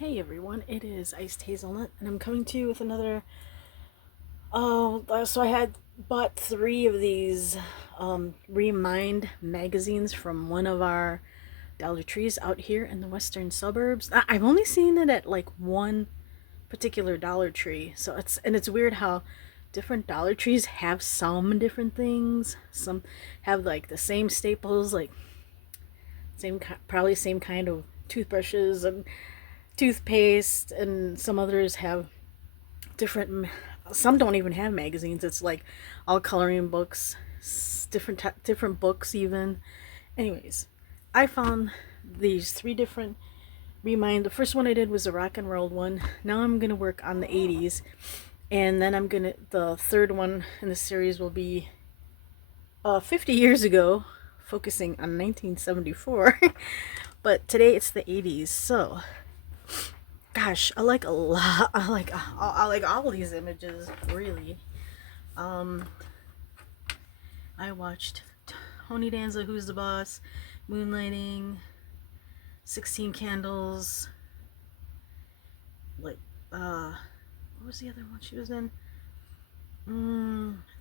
Hey everyone, it is Icedhazelnut, and I'm coming to you with another. So I had bought three of these Remind magazines from one of our Dollar Trees out here in the western suburbs. I've only seen it at like one particular Dollar Tree, so it's weird how different Dollar Trees have some different things. Some have like the same staples, like probably same kind of toothbrushes and toothpaste, and some others have different. Some don't even have magazines. It's like all coloring books, different books even. Anyways, I found these three different Remind. The first one I did was a rock and roll one. Now I'm gonna work on the 80s, and then the third one in the series will be 50 years ago, focusing on 1974. But today it's the 80s. So gosh, I like a lot. I like all of these images, really. Um, I watched Tony Danza, Who's the Boss, Moonlighting, 16 Candles, like what was the other one she was in?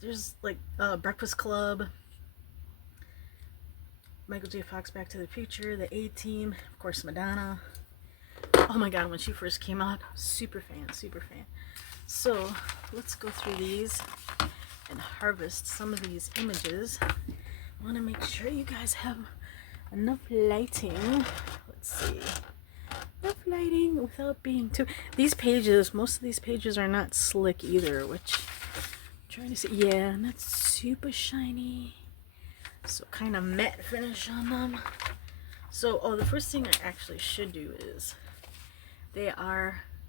There's like Breakfast Club, Michael J. Fox, Back to the Future, The A Team, of course Madonna. Oh my god, when she first came out, super fan, super fan. So let's go through these and harvest some of these images. I want to make sure you guys have enough lighting. Let's see. Enough lighting without being too... These pages, most of these pages are not slick either, which I'm trying to see. Yeah, and that's super shiny. So kind of matte finish on them. So, the first thing I actually should do is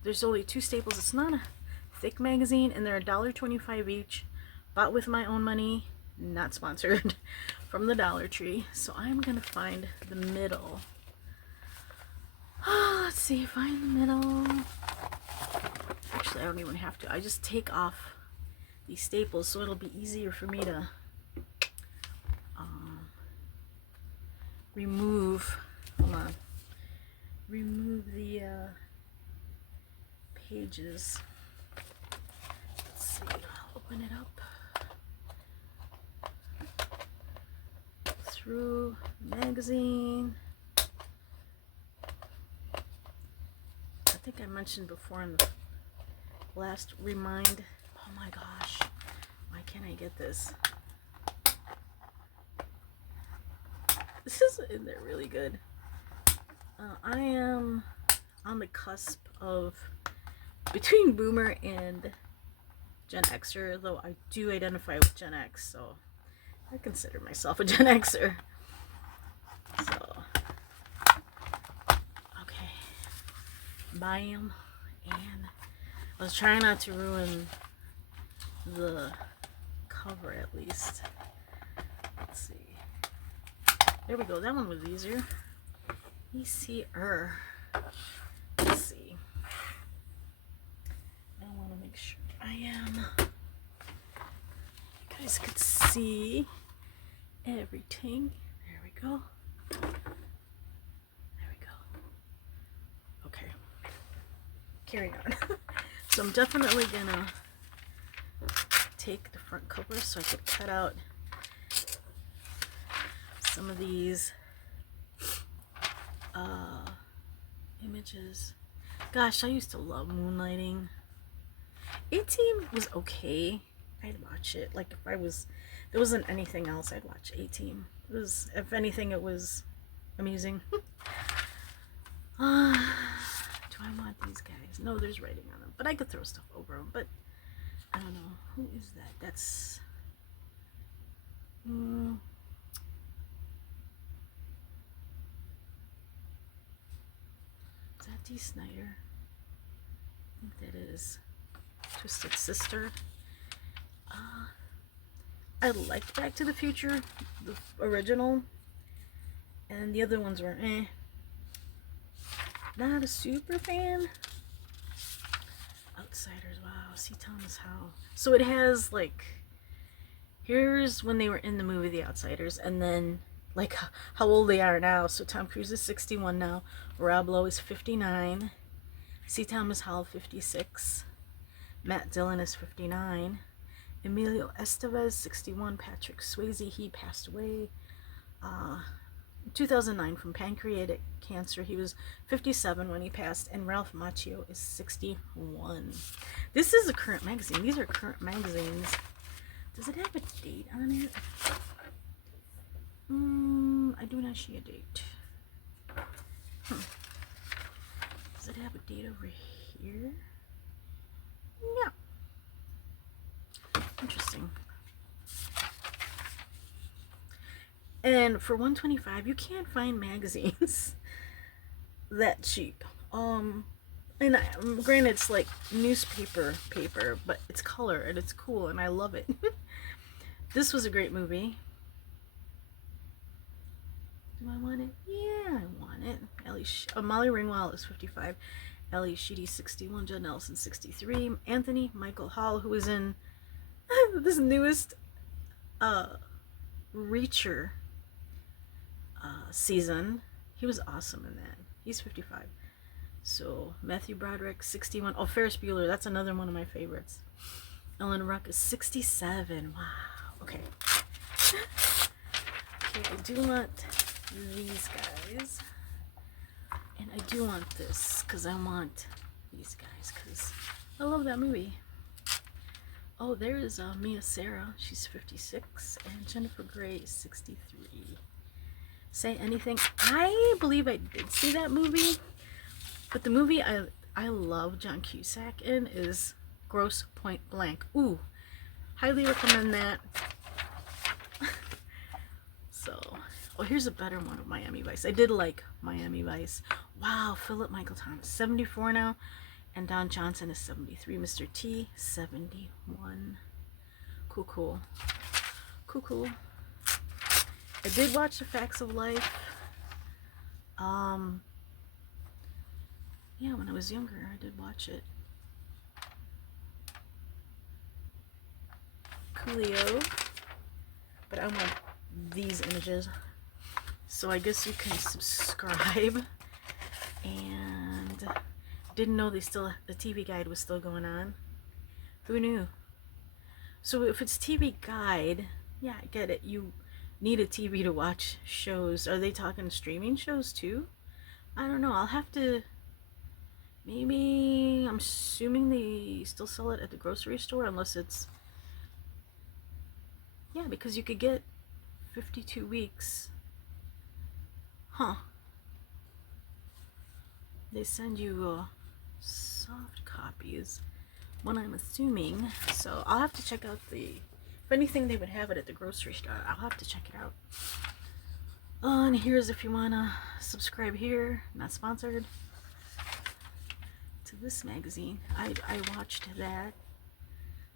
there's only two staples. It's not a thick magazine, and they're $1.25 each. Bought with my own money, not sponsored, from the Dollar Tree. So I'm gonna find the middle. Let's see, find the middle. Actually, I don't even have to. I just take off these staples so it'll be easier for me to remove. Hold on. Remove the pages. Let's see. I'll open it up. Through magazine. I think I mentioned before in the last Remind. Oh my gosh, why can't I get this? This is they're really good. I am on the cusp of between Boomer and Gen Xer, though I do identify with Gen X, so I consider myself a Gen Xer. So, okay, bam, and I was trying not to ruin the cover at least. Let's see. There we go. That one was easier. Easier. Let's see. I want to make sure I am. You guys could see everything. There we go. There we go. Okay. Carrying on. So I'm definitely gonna take the front cover so I could cut out some of these images. Gosh, I used to love Moonlighting. A-Team was okay. I'd watch it. Like if there wasn't anything else, I'd watch A-Team. It was, if anything, it was amusing. Do I want these guys? No, there's writing on them, but I could throw stuff over them. But I don't know. Who is that? That's is that Dee Snider? I think that is Twisted Sister. I liked Back to the Future, the original, and the other ones were eh. Not a super fan. Outsiders, wow, C. Thomas Howell. So it has like, here's when they were in the movie The Outsiders, and then like how old they are now. So Tom Cruise is 61 now, Rob Lowe is 59, C. Thomas Howell, 56. Matt Dillon is 59. Emilio Estevez, 61. Patrick Swayze, he passed away 2009 from pancreatic cancer. He was 57 when he passed. And Ralph Macchio is 61. This is a current magazine. These are current magazines. Does it have a date on it? I do not see a date. Does it have a date over here? Yeah. Interesting. And for $125, you can't find magazines that cheap. And granted, it's like newspaper paper, but it's color and it's cool, and I love it. This was a great movie. Do I want it? Yeah, I want it. Molly Ringwald is 55. Ellie Sheedy, 61. Judd Nelson, 63. Anthony Michael Hall, who is in this newest Reacher season. He was awesome in that. He's 55. So Matthew Broderick, 61. Oh, Ferris Bueller, that's another one of my favorites. Ellen Ruck is 67. Wow. Okay. Okay, I do want these guys. And I do want this because I want these guys because I love that movie. Oh, there is Mia Sara. She's 56. And Jennifer Grey is 63. Say Anything. I believe I did see that movie. But the movie I love John Cusack in is Grosse Point Blank. Ooh. Highly recommend that. So, oh, here's a better one of Miami Vice. I did like Miami Vice. Wow, Philip Michael Thomas, 74 now. And Don Johnson is 73. Mr. T, 71. Cool, cool. Cool, cool. I did watch The Facts of Life. Yeah, when I was younger, I did watch it. Coolio. But I want these images. So I guess you can subscribe. And didn't know the TV guide was still going on. Who knew? So if it's TV guide, yeah, I get it. You need a TV to watch shows. Are they talking streaming shows too? I don't know. I'll have to. Maybe, I'm assuming they still sell it at the grocery store unless it's. Yeah, because you could get 52 weeks. Huh. They send you soft copies, one I'm assuming. So I'll have to check out if anything they would have it at the grocery store. I'll have to check it out. And here's if you want to subscribe here, not sponsored, to this magazine. I watched that.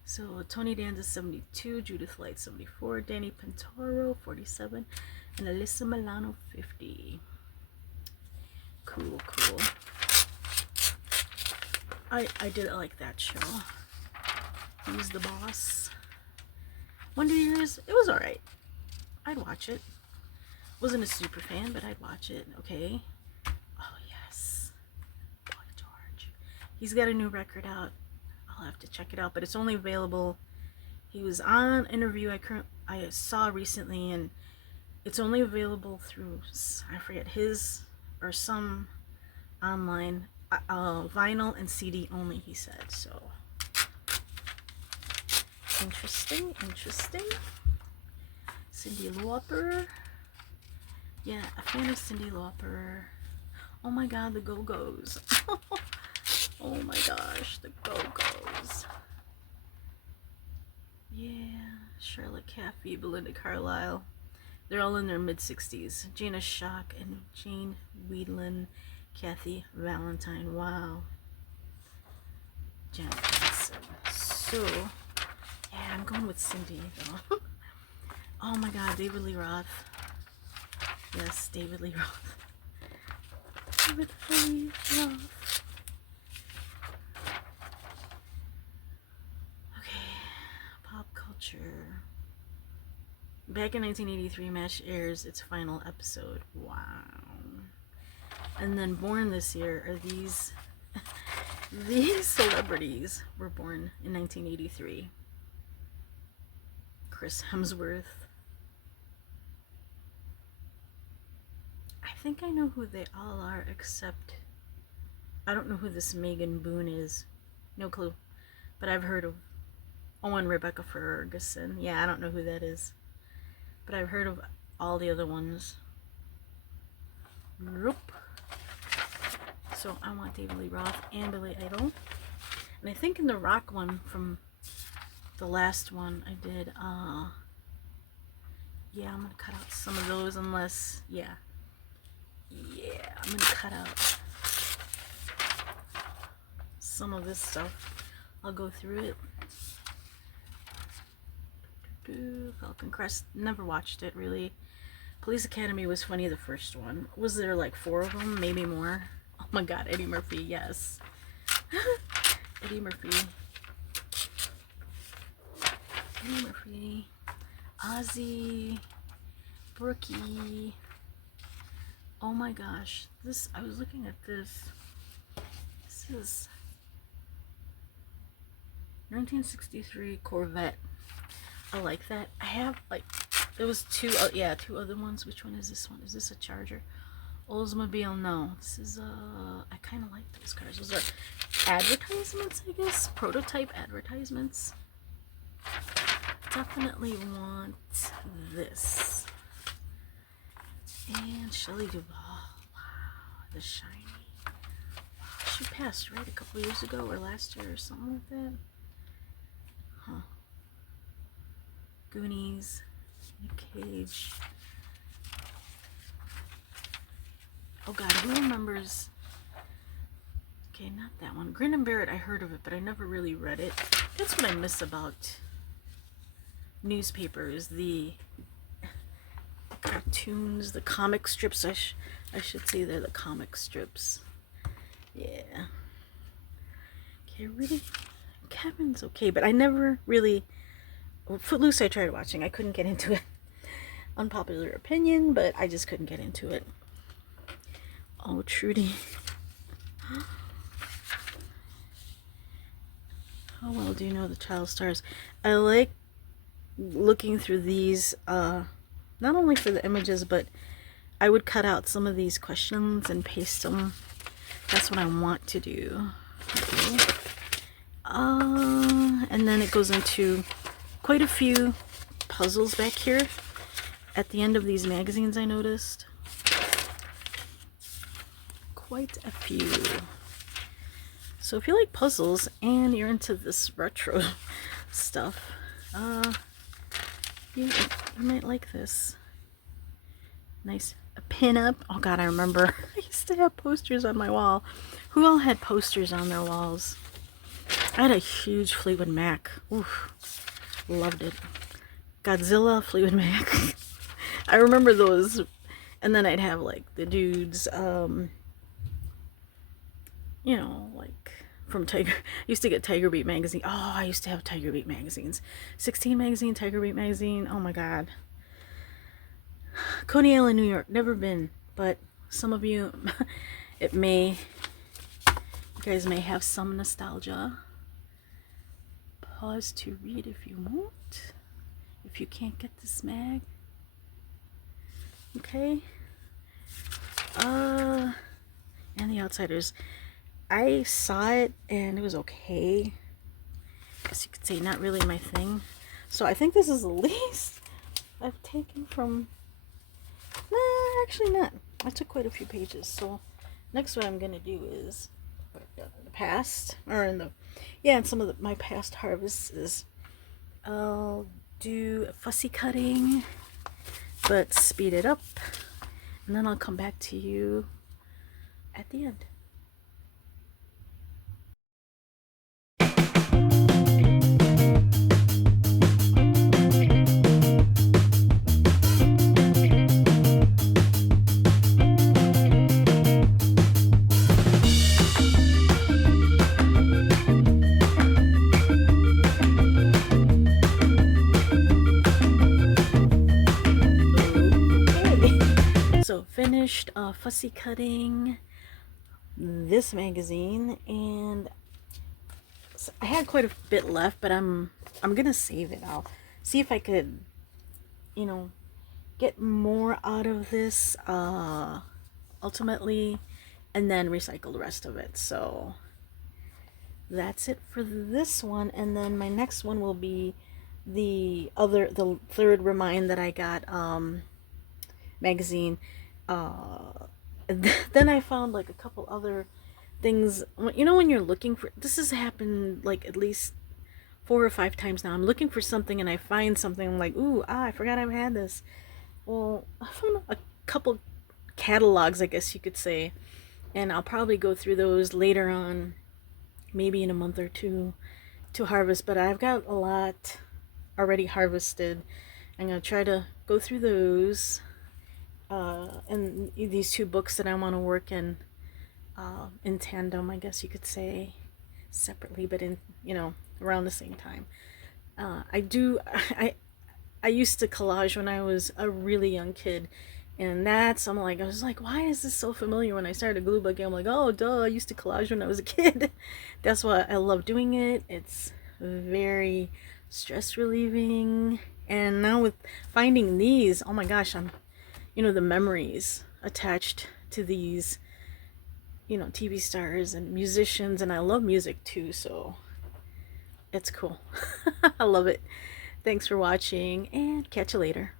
So Tony Danza, 72, Judith Light, 74, Danny Pintoro, 47, and Alyssa Milano, 50. Cool, cool. I did like that show. Who's the Boss? Wonder Years, it was alright. I'd watch it. Wasn't a super fan, but I'd watch it. Okay. Oh yes, Boy George. He's got a new record out. I'll have to check it out, but it's only available. He was on an interview I saw recently, and it's only available through, I forget, his or some online vinyl and CD only, he said. So interesting. Cyndi Lauper. Yeah, a fan of Cyndi Lauper. Oh my god, the Go-Go's. Oh my gosh, the Go-Go's. Yeah, Charlotte Caffey, Belinda Carlisle. They're all in their mid-60s. Jana Schock and Jane Weedland, Kathy Valentine. Wow. Janet Jackson. So, yeah, I'm going with Cyndi though. Oh my god, David Lee Roth. Yes, David Lee Roth. David Lee Roth. Pop culture. Back in 1983, MASH airs its final episode. Wow. And then born this year are these These celebrities were born in 1983. Chris Hemsworth. I think I know who they all are, except I don't know who this Megan Boone is. No clue. But I've heard of Owen Rebecca Ferguson. Yeah, I don't know who that is. But I've heard of all the other ones. Nope. So I want David Lee Roth and Billy Idol. And I think in the rock one from the last one I did, yeah, I'm gonna cut out some of those unless, yeah, I'm gonna cut out some of this stuff. I'll go through it. Falcon Crest, never watched it really. Police Academy was funny, the first one. Was there like 4 of them? Maybe more. Oh my god, Eddie Murphy, yes. Eddie Murphy. Eddie Murphy. Ozzy. Brookie. Oh my gosh. This, I was looking at this. This is 1963 Corvette. I like that. I have like, there was 2 other ones. Which one is this one? Is this a Charger? Oldsmobile, no. This is I kind of like those cars. Those are advertisements, I guess. Prototype advertisements. Definitely want this. And Shelley Duvall. Wow, the shiny. Wow, she passed, right? A couple years ago or last year or something like that. Huh. Goonies. Nick Cage. Oh god, who remembers? Okay, not that one. Grin and Bear It, I heard of it, but I never really read it. That's what I miss about newspapers. The cartoons, the comic strips. I should say they're the comic strips. Yeah. Okay, really? Kevin's okay, but I never really... Well, Footloose I tried watching. I couldn't get into it. Unpopular opinion, but I just couldn't get into it. Oh, Trudy. How well do you know the child stars? I like looking through these, not only for the images, but I would cut out some of these questions and paste them. That's what I want to do. Okay. And then it goes into quite a few puzzles back here at the end of these magazines, I noticed. Quite a few. So if you like puzzles and you're into this retro stuff, you might like this. Nice pin-up. Oh god, I remember. I used to have posters on my wall. Who all had posters on their walls? I had a huge Fleetwood Mac. Oof. Loved it. Godzilla, Fleetwood Mac. I remember those. And then I'd have like the dudes, you know, like from Tiger. I used to get Tiger Beat magazine. Oh, I used to have Tiger Beat magazines. 16 magazine, Tiger Beat magazine. Oh my god. Coney Island, New York. Never been, but some of you, you guys may have some nostalgia. Pause to read if you want. If you can't get this mag. Okay. And The Outsiders. I saw it and it was okay. I guess you could say not really my thing. So I think this is the least I've taken from... Nah, actually not. I took quite a few pages. So next what I'm going to do is in the past, or in the... Yeah, in some of my past harvests is I'll do fussy cutting, but speed it up. And then I'll come back to you at the end. So finished fussy cutting this magazine, and So I had quite a bit left, but I'm gonna save it. I'll see if I could, you know, get more out of this ultimately, and then recycle the rest of it. So that's it for this one, and then my next one will be the third Remind that I got magazine. Then I found like a couple other things. You know, when you're looking for, this has happened like at least 4 or 5 times now. I'm looking for something and I find something. I'm like, ooh, I forgot I've had this. Well, I found a couple catalogs, I guess you could say, and I'll probably go through those later on, maybe in a month or two, to harvest. But I've got a lot already harvested. I'm gonna try to go through those, and these two books that I want to work in tandem, I guess you could say, separately, but in, around the same time. I do. I used to collage when I was a really young kid, and I was like, why is this so familiar? When I started a glue book, I'm like, oh, duh, I used to collage when I was a kid. That's why I love doing it. It's very stress relieving, and now with finding these, oh my gosh, the memories attached to these, TV stars and musicians, and I love music too, so it's cool. I love it. Thanks for watching, and catch you later.